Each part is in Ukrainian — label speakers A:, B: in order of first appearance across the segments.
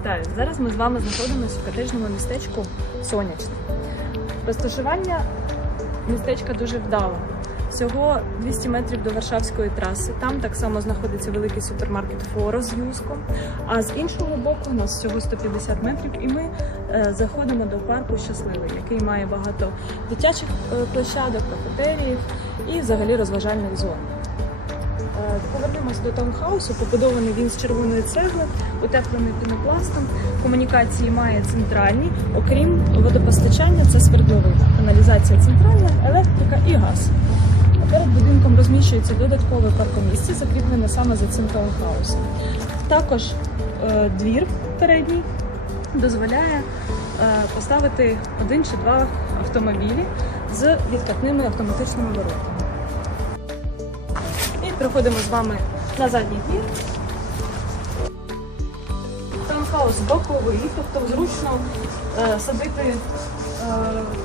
A: Вітаю! Зараз ми з вами знаходимося в котежному містечку Сонячне. Розташування містечка дуже вдало. Всього 200 метрів до Варшавської траси. Там так само знаходиться великий супермаркет Форо з юском. А з іншого боку у нас всього 150 метрів, і ми е, заходимо до парку Щасливий, який має багато дитячих е, площадок, кафетеріїв і взагалі розважальних зон. Е, Повернемось до таунхаусу. Побудований він з червоної цегли, утеплений пінопластом. Комунікації має центральні, окрім водопостачання, це свердловина, каналізація центральна, електрика і газ. Перед будинком розміщується додаткове паркомісце, закріплене саме за цим таунхаусом. Також е, двір передній дозволяє е, поставити один чи два автомобілі з відкатними автоматичними воротами. Переходимо з вами на задній двір. Таунхаус боковий, тобто зручно е, садити е,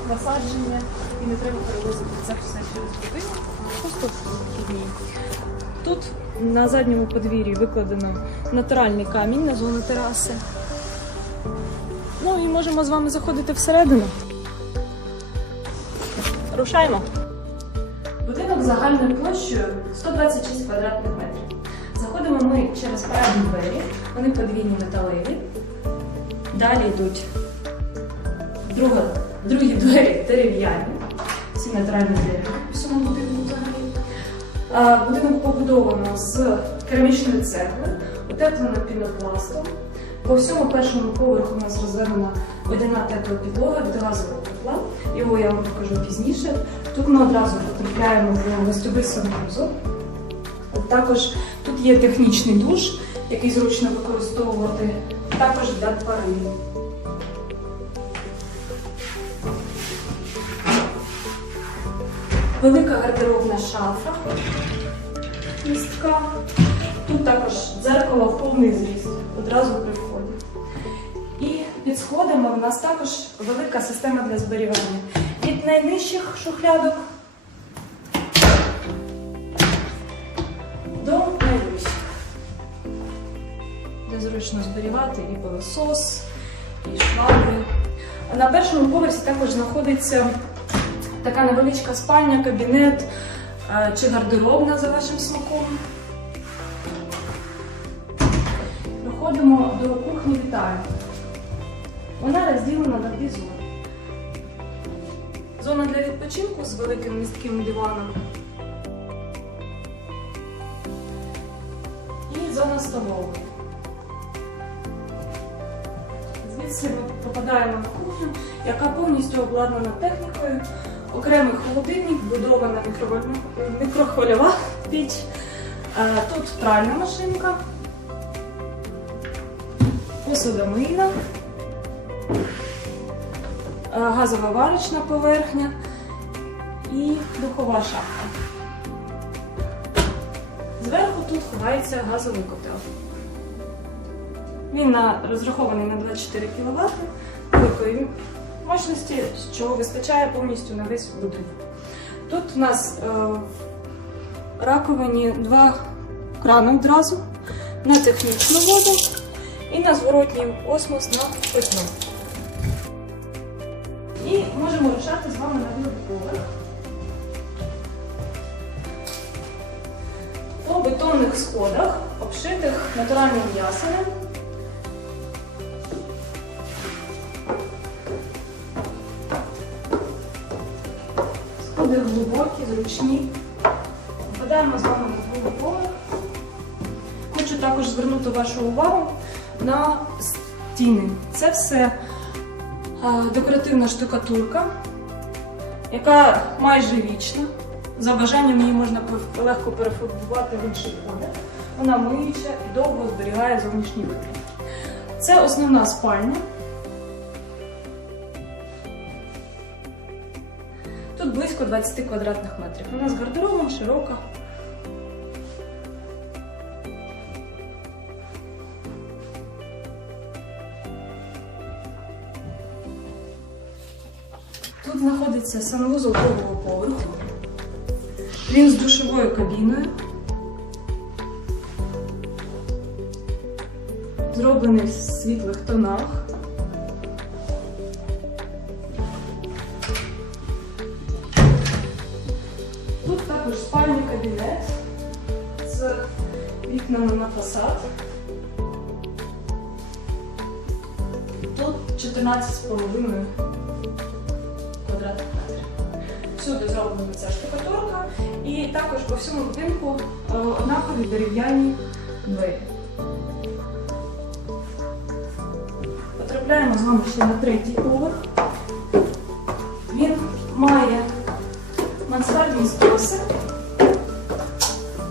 A: насадження і не треба перевозити це все через будинок, просто вхідні. Тут на задньому подвір'ї викладено натуральний камінь на зону тераси. Ну і можемо з вами заходити всередину. Рушаємо. Загальною площею 126 квадратних метрів. Заходимо ми через передні двері, вони подвійні металеві. Далі йдуть друга, другі двері дерев'яні. Всі натуральні двері в всьому будинку взагалі. Будинок побудовано з керамічної цегли, утеплено пінопластом. По всьому першому поверху у нас розведена водяна тепла підлога від газового тепла. Його я вам покажу пізніше. Тут ми одразу потрапляємо в гостьовий санвузол. Також тут є технічний душ, який зручно використовувати, також для тварин. Велика гардеробна шафа містка. Тут також дзеркало в повний зріст, одразу при вході. І під сходами у нас також велика система для зберігання. Від найнижчих шухлядок до найвищих. Де зручно зберігати і пилосос, і швабри. На першому поверсі також знаходиться така невеличка спальня, кабінет е, чи гардеробна за вашим смаком. Проходимо до кухні вітальні. Вона розділена на дві зони. Зона для відпочинку з великим містким диваном. І зона столової. Звідси ми попадаємо в кухню, яка повністю обладнана технікою. Окремий холодильник, будована мікрохвильова піч. Е, Тут пральна машинка, посудомийна, газова варочна поверхня і духова шафа. Зверху тут ховається газовий котел. Він на, розрахований на 24 кВт великої мощності, що вистачає повністю на весь будинок. Тут у нас е, в раковині два крани одразу на технічну воду і на зворотній осмос на питну. І можемо рушати з вами на другий поверх. По бетонних сходах, обшитих натуральним ясенем. Сходи глибокі, зручні. Впадаємо з вами на другий поверх. Хочу також звернути вашу увагу на стіни. Це все декоративна штукатурка, яка майже вічна. За бажанням її можна легко перефарбувати в інший колір. Вона миюча і довго зберігає зовнішній вигляд. Це основна спальня. Тут близько 20 квадратних метрів. Вона з гардеробом широка. Тут знаходиться санвузол другого поверху. Він з душовою кабіною. зроблений в світлих тонах. Тут також спальний кабінет з вікнами на фасад. Тут 14,5 квадратних метрів. Всюди зроблена ця штукатурка, і також по всьому будинку е, однакові дерев'яні двері. Потрапляємо з вами ще на третій поверх. Він має мансардні скоси,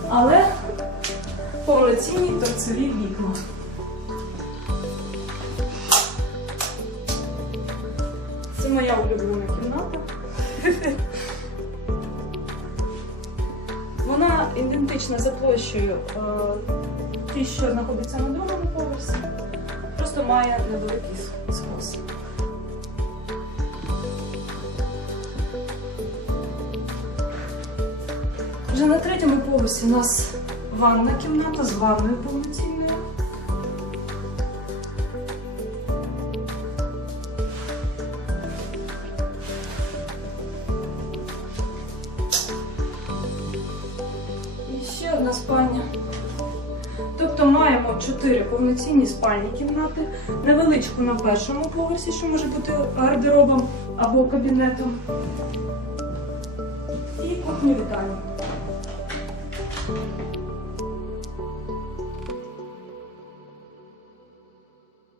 A: але повноцінні торцеві вікна. Це моя улюблена кімната. ідентична за площею е, ті, що знаходиться на другому поверсі, просто має невеликий скос. Вже на третьому поверсі у нас ванна кімната з ванною повноцінною. одна спальня. Тобто маємо 4 повноцінні спальні кімнати, невеличку на першому поверсі, що може бути гардеробом або кабінетом. І кухню вітальню.